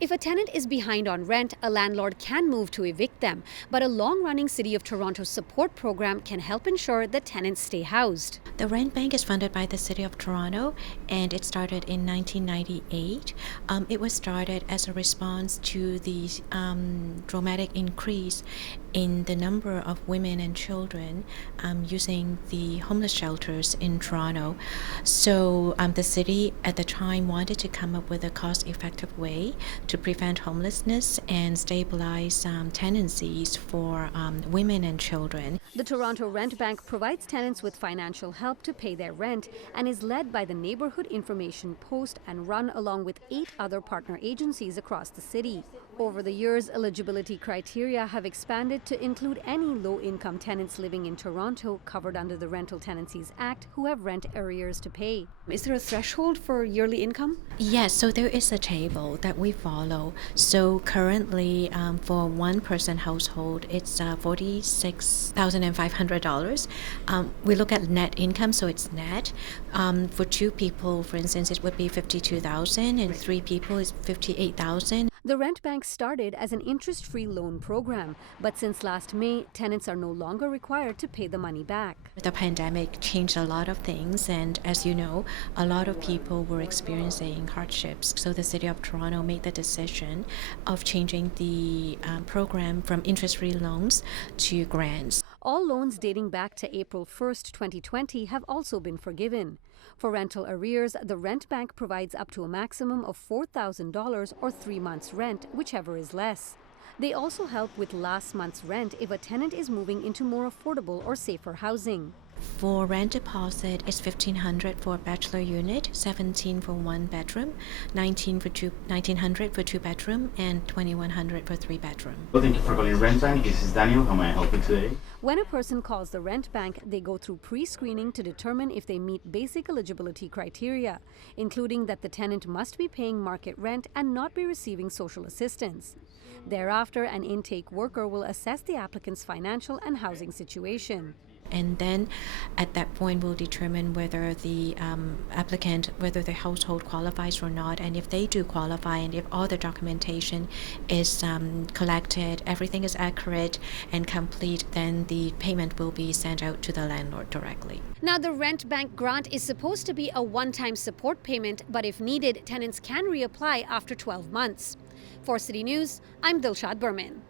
If a tenant is behind on rent, a landlord can move to evict them, but a long-running City of Toronto support program can help ensure that tenants stay housed. The Rent Bank is funded by the City of Toronto and it started in 1998. It was started as a response to the dramatic increase in the number of women and children using the homeless shelters in Toronto. So the city at the time wanted to come up with a cost-effective way to prevent homelessness and stabilize tenancies for women and children. The Toronto Rent Bank provides tenants with financial help to pay their rent and is led by the Neighbourhood Information Post and run along with 8 other partner agencies across the city. Over the years, eligibility criteria have expanded to include any low-income tenants living in Toronto covered under the Rental Tenancies Act who have rent arrears to pay. Is there a threshold for yearly income? Yes, so there is a table that we follow. So currently, for one person household, it's $46,500. We look at net income, so it's net. For 2 people, for instance, it would be $52,000, and 3 people is $58,000. The Rent Bank started as an interest-free loan program, but since last May, tenants are no longer required to pay the money back. The pandemic changed a lot of things, and as you know, a lot of people were experiencing hardships. So the City of Toronto made the decision of changing the program from interest-free loans to grants. All loans dating back to April 1st, 2020 have also been forgiven. For rental arrears, the Rent Bank provides up to a maximum of $4,000 or 3 months' rent, whichever is less. They also help with last month's rent if a tenant is moving into more affordable or safer housing. For rent deposit, it's $1,500 for a bachelor unit, $1,700 for 1 bedroom, $1,900 for 2 bedroom, and $2,100 for 3 bedroom. Well, thank you for calling Rent Bank. This is Daniel. How may I help you today? When a person calls the Rent Bank, they go through pre-screening to determine if they meet basic eligibility criteria, including that the tenant must be paying market rent and not be receiving social assistance. Thereafter, an intake worker will assess the applicant's financial and housing situation. And then at that point we'll determine whether the whether the household qualifies or not, and if they do qualify and if all the documentation is collected, everything is accurate and complete, then the payment will be sent out to the landlord directly. Now, the Rent Bank grant is supposed to be a one-time support payment, but if needed, tenants can reapply after 12 months. For City News, I'm Dilshad Burman.